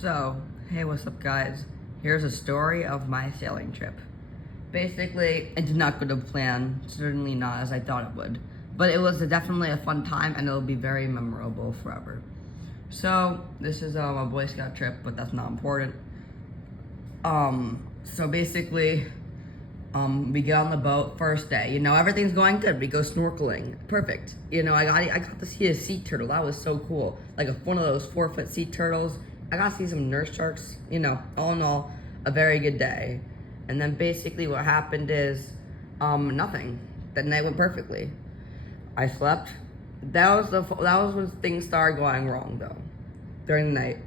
So, hey, what's up, guys? Here's a story of my sailing trip. Basically, it did not go to plan, certainly not as I thought it would. But it was definitely a fun time and it'll be very memorable forever. So, this is a Boy Scout trip, but that's not important. So basically, we get on the boat first day. Everything's going good. We go snorkeling. Perfect. I got to see a sea turtle. That was so cool. Like one of those 4-foot sea turtles. I got to see some nurse sharks. All in all, a very good day. And then basically what happened is, nothing. The night went perfectly. I slept. That was when things started going wrong though. During the night.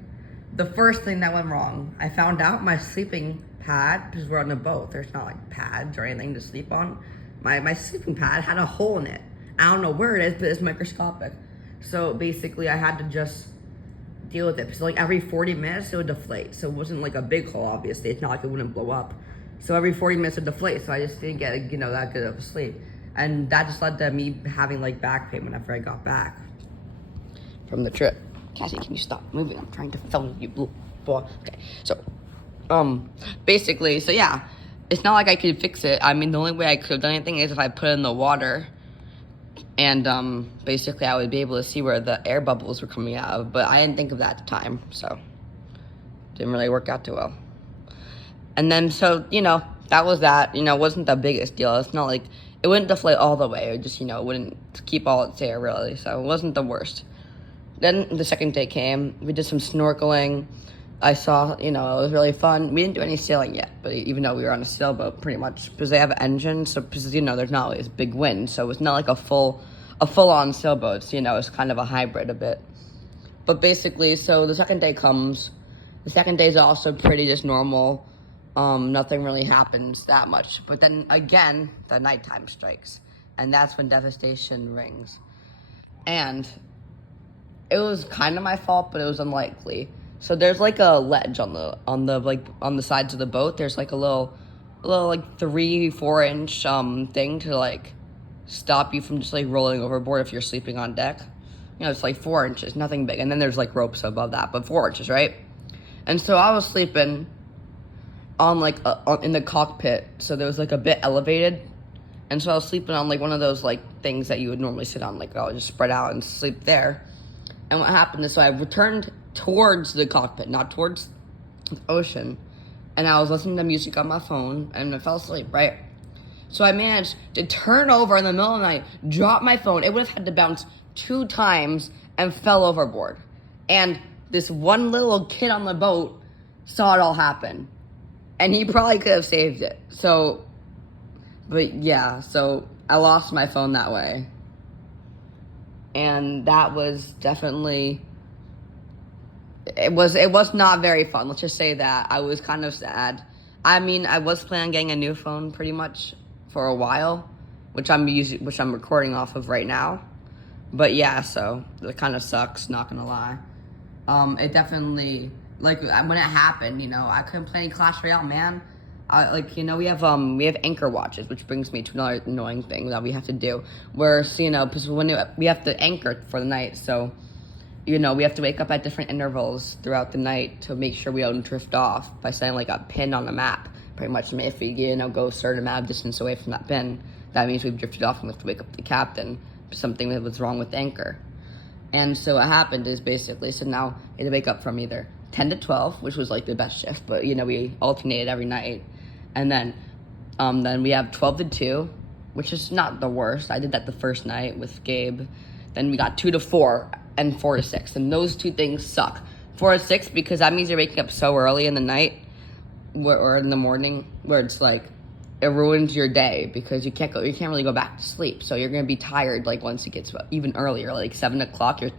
The first thing that went wrong, I found out my sleeping pad, because we're on a boat, there's not like pads or anything to sleep on. My sleeping pad had a hole in it. I don't know where it is, but it's microscopic. So basically I had to just deal with it. So like every 40 minutes it would deflate. So it wasn't like a big hole, obviously. It's not like it wouldn't blow up. So every 40 minutes it would deflate. So I just didn't get, that good of a sleep. And that just led to me having like back pain whenever I got back from the trip. Cassie, can you stop moving? I'm trying to film you, little boy. Okay, so, basically, so yeah, it's not like I could fix it. I mean, the only way I could have done anything is if I put it in the water, and, basically I would be able to see where the air bubbles were coming out of, but I didn't think of that at the time, so, didn't really work out too well. And then, so, that was that. It wasn't the biggest deal. It's not like, it wouldn't deflate all the way. It just, it wouldn't keep all its air, really, so it wasn't the worst. Then the second day came. We did some snorkeling. I saw, it was really fun. We didn't do any sailing yet, but even though we were on a sailboat pretty much, because they have an engine, so because, there's not always big wind, so it's not like a full-on sailboat. So, it's kind of a hybrid a bit. But basically, so the second day comes. The second day is also pretty just normal. Nothing really happens that much. But then again, the nighttime strikes, and that's when devastation rings. And it was kind of my fault, but it was unlikely. So there's like a ledge on the sides of the boat. There's like a little like 3-4 inch thing to like stop you from just like rolling overboard if you're sleeping on deck. It's like 4 inches, nothing big. And then there's like ropes above that, but 4 inches, right? And so I was sleeping on like in the cockpit, so there was like a bit elevated. And so I was sleeping on like one of those like things that you would normally sit on, like I'll just spread out and sleep there. And what happened is, so I returned towards the cockpit, not towards the ocean, and I was listening to music on my phone, and I fell asleep, right? So I managed to turn over in the middle of the night, drop my phone. It would have had to bounce 2 times and fell overboard. And this one little kid on the boat saw it all happen, and he probably could have saved it. So, but yeah, so I lost my phone that way. And that was definitely, it was not very fun. Let's just say that. I was kind of sad. I mean, I was planning on getting a new phone pretty much for a while, which I'm recording off of right now. But yeah, so it kind of sucks, not gonna lie. It definitely, like when it happened, I couldn't play any Clash Royale, man. We have anchor watches, which brings me to another annoying thing that we have to do. Where, so, because we have to anchor for the night, so, we have to wake up at different intervals throughout the night to make sure we don't drift off by setting like a pin on the map. Pretty much, if we, go a certain amount of distance away from that pin, that means we've drifted off and we have to wake up the captain. Something that was wrong with the anchor. And so what happened is basically, so now we had to wake up from either 10 to 12, which was like the best shift, but, we alternated every night. And then we have 12 to 2, which is not the worst. I did that the first night with Gabe. Then we got 2 to 4 and 4 to 6. And those two things suck. 4 to 6 because that means you're waking up so early in the night or in the morning where it's like it ruins your day because you can't really go back to sleep. So you're going to be tired like once it gets even earlier, like 7 o'clock, you're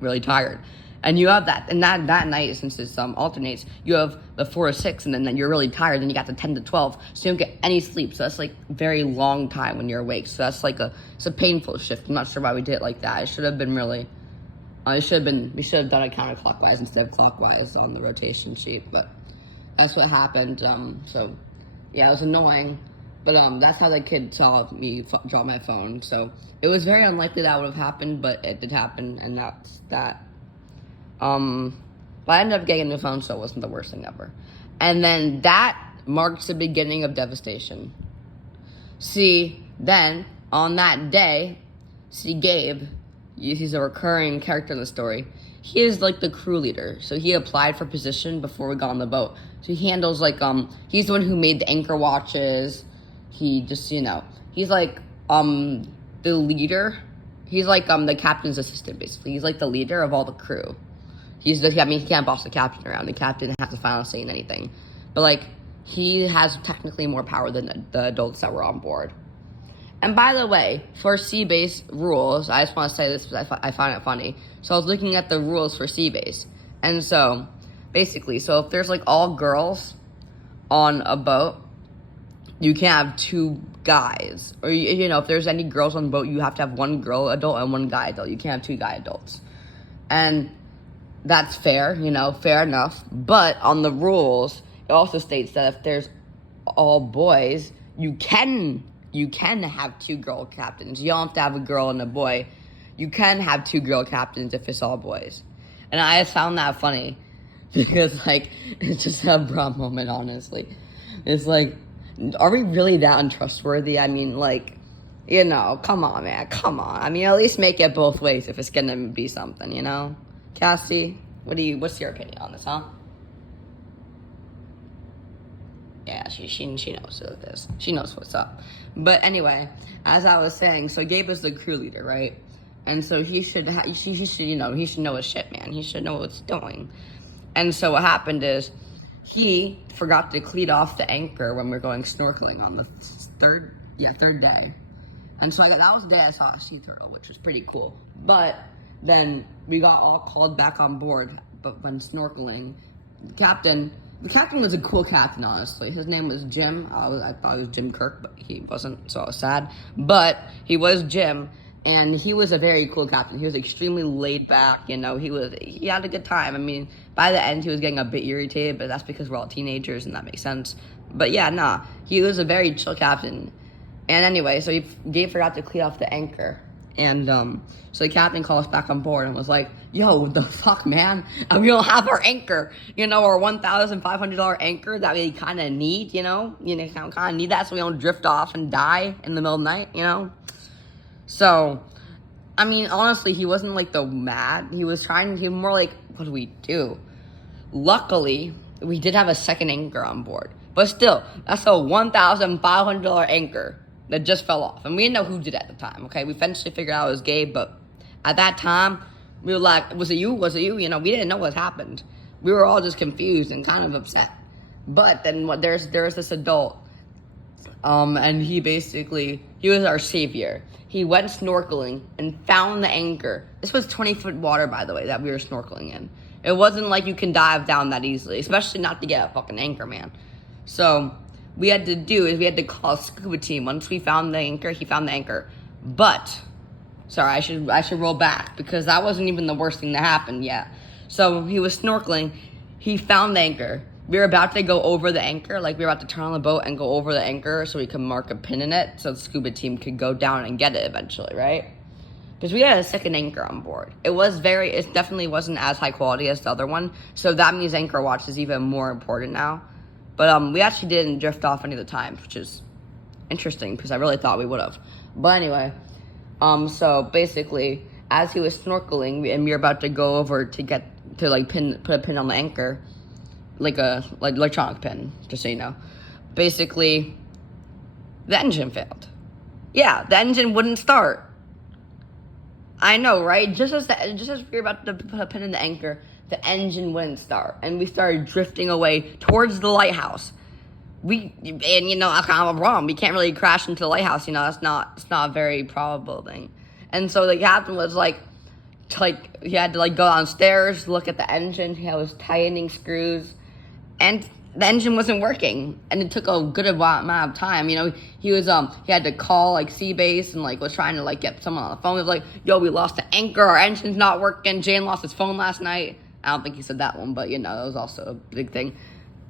really tired. And you have that, and that night, since it alternates, you have the 4 to 6, and then you're really tired, then you got the 10 to 12, so you don't get any sleep, so that's like very long time when you're awake, so that's like it's a painful shift. I'm not sure why we did it like that. We should have done it counterclockwise instead of clockwise on the rotation sheet, but that's what happened. So yeah, it was annoying, but that's how the kid saw me drop my phone, so it was very unlikely that would have happened, but it did happen, and that's that. But I ended up getting a new phone, so it wasn't the worst thing ever. And then that marks the beginning of devastation. See, then, on that day, see, Gabe, he's a recurring character in the story. He is like the crew leader. So he applied for position before we got on the boat. So he handles like, he's the one who made the anchor watches. He just, he's like, the leader. He's like, the captain's assistant, basically. He's like the leader of all the crew. He can't boss the captain around. The captain has the final say in anything. But, like, he has technically more power than the adults that were on board. And by the way, for sea-based rules, I just want to say this because I find it funny. So I was looking at the rules for sea-based. And so, basically, if there's, like, all girls on a boat, you can't have two guys. Or, if there's any girls on the boat, you have to have one girl adult and one guy adult. You can't have two guy adults. And that's fair, fair enough. But on the rules, it also states that if there's all boys, you can have two girl captains. You don't have to have a girl and a boy. You can have two girl captains if it's all boys. And I found that funny because, like, it's just a bra moment, honestly. It's like, are we really that untrustworthy? I mean, like, come on, man, come on. I mean, at least make it both ways if it's gonna be something, Cassie, what's your opinion on this, huh? Yeah, she knows this. She knows what's up. But anyway, as I was saying, so Gabe is the crew leader, right? And so he should he should know his shit, man. He should know what he's doing. And so what happened is he forgot to cleat off the anchor when we were going snorkeling on the third day. And so that was the day I saw a sea turtle, which was pretty cool. But then we got all called back on board. But when snorkeling, the captain was a cool captain, honestly. His name was Jim. I thought it was Jim Kirk, but he wasn't, so I was sad. But he was Jim, and he was a very cool captain. He was extremely laid back, he had a good time. I mean, by the end, he was getting a bit irritated, but that's because we're all teenagers, and that makes sense. But yeah, he was a very chill captain. And anyway, so Gabe forgot to clean off the anchor. And so the captain called us back on board and was like, yo, what the fuck, man? And we don't have our anchor, our $1,500 anchor that we kind of need, kind of need that so we don't drift off and die in the middle of the night, So, I mean, honestly, he wasn't like mad. He was more like, what do we do? Luckily, we did have a second anchor on board. But still, that's a $1,500 anchor that just fell off. And we didn't know who did it at the time, okay? We eventually figured out it was Gabe, but at that time, we were like, was it you? Was it you? We didn't know what happened. We were all just confused and kind of upset. But then there's this adult, and he was our savior. He went snorkeling and found the anchor. This was 20-foot water, by the way, that we were snorkeling in. It wasn't like you can dive down that easily, especially not to get a fucking anchor, man. So we had to call a scuba team. Once we found the anchor, he found the anchor. But, sorry, I should roll back because that wasn't even the worst thing that happened yet. So he was snorkeling. He found the anchor. We were about to go over the anchor, like we were about to turn on the boat and go over the anchor so we could mark a pin in it so the scuba team could go down and get it eventually, right? Because we had a second anchor on board. It definitely wasn't as high quality as the other one, so that means anchor watch is even more important now. But we actually didn't drift off any of the times, which is interesting because I really thought we would have. But anyway, so basically, as he was snorkeling and we were about to go over to put a pin on the anchor, like electronic pin, just so you know. Basically, the engine failed. Yeah, the engine wouldn't start. I know, right? Just as we were about to put a pin in the anchor, the engine wouldn't start, and we started drifting away towards the lighthouse. That's kind of a problem. We can't really crash into the lighthouse. It's not a very probable thing. And so the captain was like he had to go downstairs, look at the engine. He was tightening screws, and the engine wasn't working, and it took a good amount of time. He had to call sea base and was trying to get someone on the phone. He was like, yo, we lost the anchor, our engine's not working. Jane lost his phone last night. I don't think he said that one, but that was also a big thing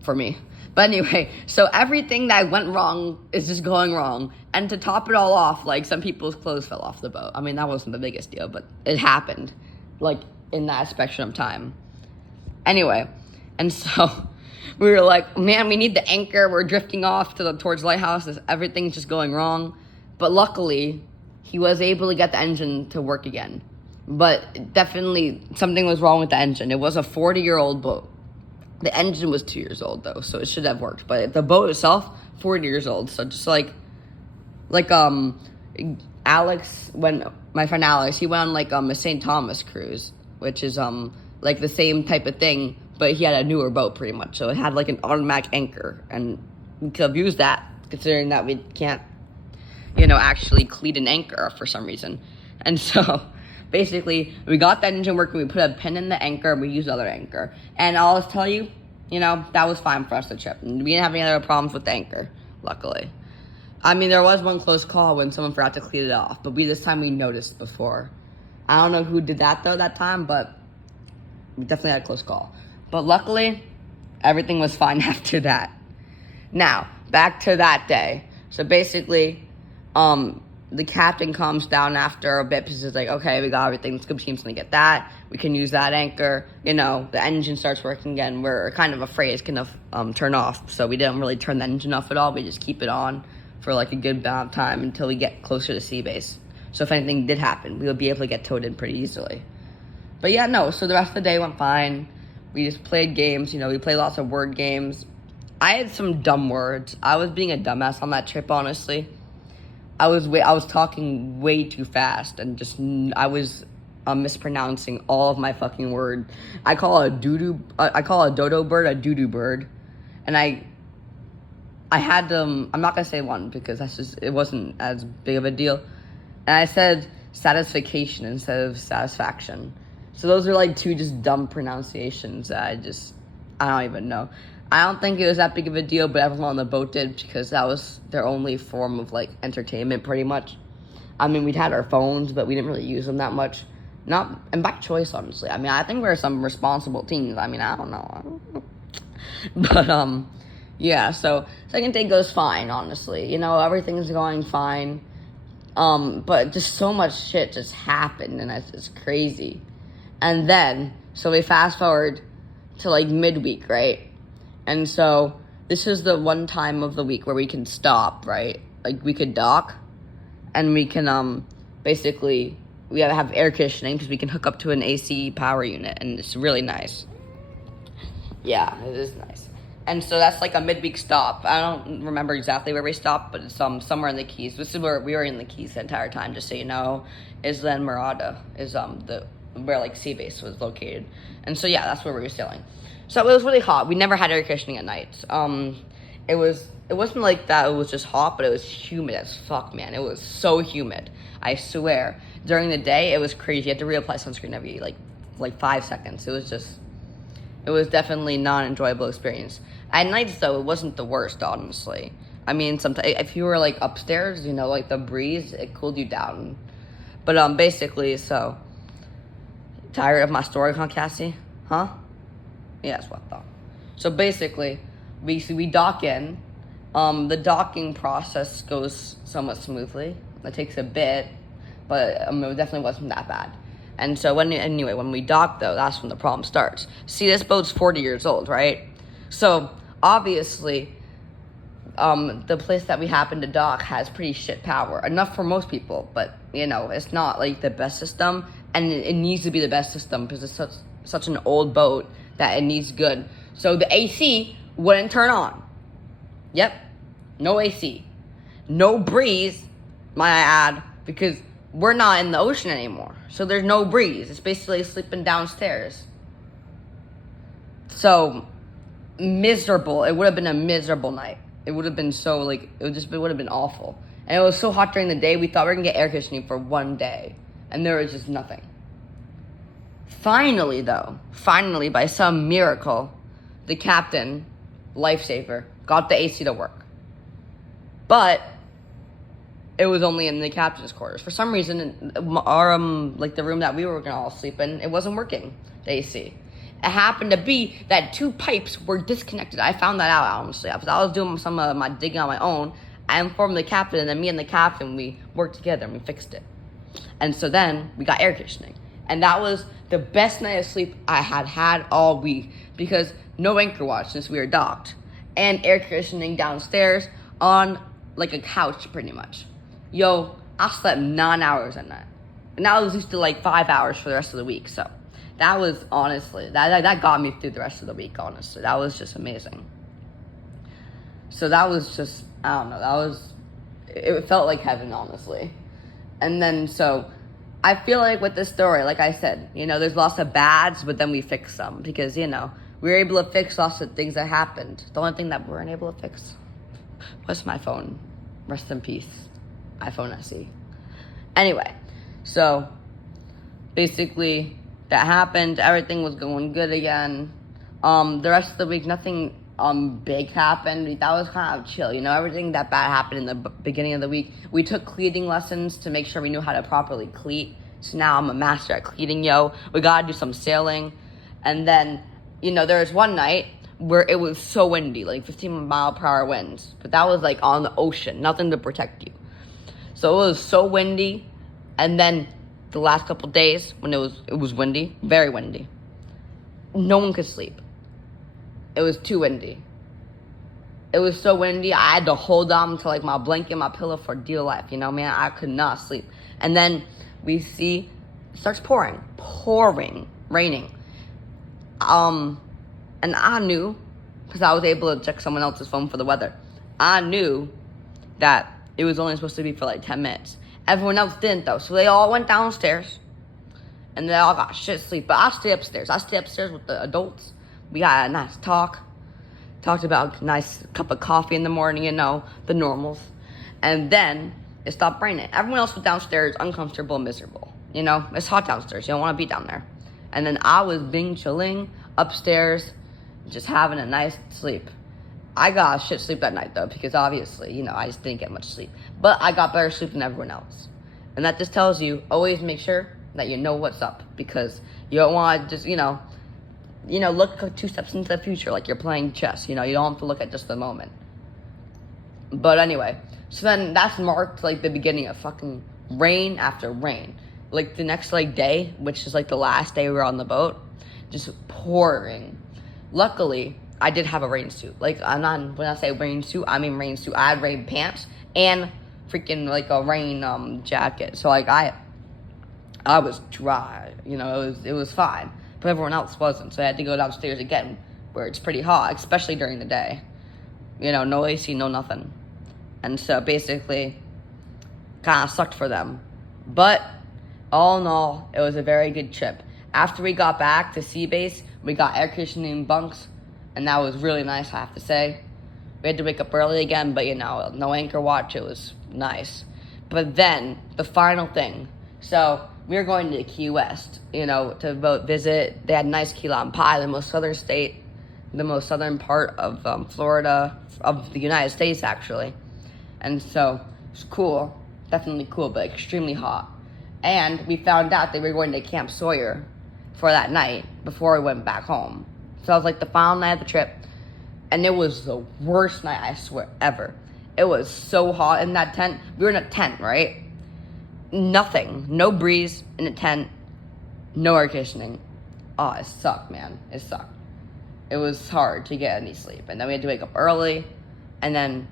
for me. But anyway, so everything that went wrong is just going wrong. And to top it all off, some people's clothes fell off the boat. I mean, that wasn't the biggest deal, but it happened, in that spectrum of time. Anyway, and so we were like, man, we need the anchor. We're drifting off towards lighthouse. Everything's just going wrong. But luckily, he was able to get the engine to work again. But definitely something was wrong with the engine. It was a 40-year-old boat. The engine was 2 years old though, so it should have worked. But the boat itself, 40 years old. So just like Alex, when my friend Alex, he went on like a St. Thomas cruise, which is like the same type of thing, but he had a newer boat pretty much. So it had like an automatic anchor, and we could have used that considering that we can't, actually cleat an anchor for some reason. And so basically, we got that engine working, we put a pin in the anchor, and we used the other anchor. And I'll just tell you, that was fine for us the trip. We didn't have any other problems with the anchor, luckily. I mean, there was one close call when someone forgot to clean it off, but this time we noticed before. I don't know who did that, though, that time, but we definitely had a close call. But luckily, everything was fine after that. Now, back to that day. So basically, the captain comes down after a bit because he's like, okay, we got everything. The scuba team's going to get that. We can use that anchor. The engine starts working again. We're kind of afraid it's going to turn off. So we didn't really turn the engine off at all. We just keep it on for like a good amount of time until we get closer to sea base. So if anything did happen, we would be able to get towed in pretty easily. But yeah, no. So the rest of the day went fine. We just played games. We played lots of word games. I had some dumb words. I was being a dumbass on that trip, honestly. I was talking way too fast and I was mispronouncing all of my fucking word. I call a dodo bird a doo-doo bird, and I had I'm not gonna say one because it wasn't as big of a deal, and I said satisfaction instead of satisfaction. So those are like two just dumb pronunciations that I don't even know. I don't think it was that big of a deal, but everyone on the boat did because that was their only form of like entertainment pretty much. I mean, we'd had our phones, but we didn't really use them that much. And by choice, honestly. I mean, I think we're some responsible teens. I mean, I don't know. But, yeah, so second day goes fine, honestly. Everything's going fine. But just so much shit just happened, and it's crazy. And then, so we fast forward to like midweek, right? And so this is the one time of the week where we can stop, right? Like we could dock, and we can basically we gotta have air conditioning because we can hook up to an AC power unit, and it's really nice. Yeah, it is nice. And so that's like a midweek stop. I don't remember exactly where we stopped, but it's somewhere in the Keys. This is where we were in the Keys the entire time, just so you know. Isla Mirada is where like sea base was located. And so yeah, that's where we were sailing. So it was really hot. We never had air conditioning at night. It wasn't like that it was just hot, but it was humid as fuck, man. It was so humid. I swear. During the day, it was crazy. You had to reapply sunscreen every like 5 seconds. It was definitely not an enjoyable experience. At nights though, it wasn't the worst, honestly. I mean, sometimes if you were like upstairs, like the breeze, it cooled you down. But basically, so tired of my story, huh, Cassie? Huh? Yeah, that's what I thought. So basically, we dock in. The docking process goes somewhat smoothly. It takes a bit, but it definitely wasn't that bad. And so when we dock, though, that's when the problem starts. See, this boat's 40 years old, right? So obviously, the place that we happen to dock has pretty shit power. Enough for most people, but, it's not like the best system. And it needs to be the best system because it's such an old boat that it needs good. So the AC wouldn't turn on. Yep, no AC. No breeze, might I add, because we're not in the ocean anymore. So there's no breeze. It's basically sleeping downstairs. So miserable. It would have been a miserable night. It would have been so it would have been awful. And it was so hot during the day, we thought we were gonna get air conditioning for one day. And there was just nothing. Finally, by some miracle, the captain, lifesaver, got the AC to work. But it was only in the captain's quarters. For some reason, our the room that we were gonna all sleep in, it wasn't working, the AC. It happened to be that two pipes were disconnected. I found that out, honestly. I was doing some of my digging on my own. I informed the captain, and then me and the captain, we worked together and we fixed it. And so then we got air conditioning. And that was the best night of sleep I had all week because no anchor watch since we were docked, and air conditioning downstairs on like a couch pretty much. Yo, I slept 9 hours at night. And I was used to like 5 hours for the rest of the week. So that was honestly, that got me through the rest of the week, honestly. That was just amazing. So that was just, I don't know, it felt like heaven, honestly. And then, so I feel like with this story, like I said, there's lots of bads, but then we fixed some because, we were able to fix lots of things that happened. The only thing that we weren't able to fix was my phone. Rest in peace, iPhone SE. Anyway, so basically that happened. Everything was going good again. The rest of the week, nothing big happened. That was kind of chill. Everything that bad happened in the beginning of the week. We took cleating lessons to make sure we knew how to properly cleat. So now I'm a master at cleating, yo. We gotta do some sailing. And then, there was one night where it was so windy, like 15-mile-per-hour winds. But that was like on the ocean, nothing to protect you. So it was so windy. And then the last couple days when it was windy, very windy, no one could sleep. It was too windy. It was so windy, I had to hold on to like my blanket, my pillow for dear life. Man, I could not sleep. And then we see it starts pouring, raining. And I knew, because I was able to check someone else's phone for the weather. I knew that it was only supposed to be for like 10 minutes. Everyone else didn't though, so they all went downstairs, and they all got shit sleep. But I stay upstairs. With the adults. We got a nice talked about a nice cup of coffee in the morning, the normals. And then it stopped raining. Everyone else was downstairs, uncomfortable, miserable. It's hot downstairs. You don't want to be down there. And then I was chilling upstairs, just having a nice sleep. I got shit sleep that night though, because obviously, I just didn't get much sleep. But I got better sleep than everyone else. And that just tells you, always make sure that you know what's up, because you don't want to just, look 2 steps into the future like you're playing chess. You don't have to look at just the moment. But anyway, so then that's marked like the beginning of fucking rain after rain. Like the next day, which is like the last day we were on the boat, just pouring. Luckily, I did have a rain suit. Like when I say rain suit, I mean rain suit. I had rain pants and freaking like a rain jacket. So like I was dry. It was fine. But everyone else wasn't, so I had to go downstairs again, where it's pretty hot, especially during the day. No AC, no nothing. And so basically, kind of sucked for them. But all in all, it was a very good trip. After we got back to Sea Base, we got air conditioning bunks, and that was really nice, I have to say. We had to wake up early again, but no anchor watch, it was nice. But then, the final thing. So, we were going to Key West, to visit. They had nice key lime pie, the most southern part of Florida, of the United States, actually. And so, it's cool, definitely cool, but extremely hot. And we found out they were going to Camp Sawyer for that night before we went back home. So, it was like the final night of the trip, and it was the worst night, I swear, ever. It was so hot in that tent. We were in a tent, right? Nothing. No breeze in a tent. No air conditioning. Oh, it sucked, man. It sucked. It was hard to get any sleep. And then we had to wake up early. And then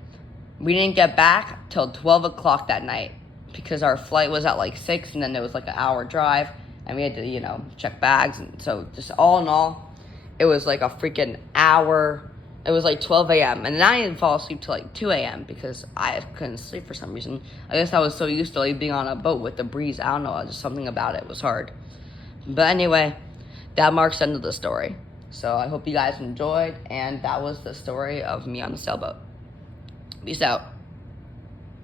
we didn't get back till 12 o'clock that night, because our flight was at like 6, and then there was like an hour drive. And we had to, check bags. And so just all in all, it was like a freaking hour. It was like 12 a.m. And then I didn't fall asleep till like 2 a.m. because I couldn't sleep for some reason. I guess I was so used to like being on a boat with the breeze. I don't know, just something about it was hard. But anyway, that marks the end of the story. So I hope you guys enjoyed, and that was the story of me on the sailboat. Peace out.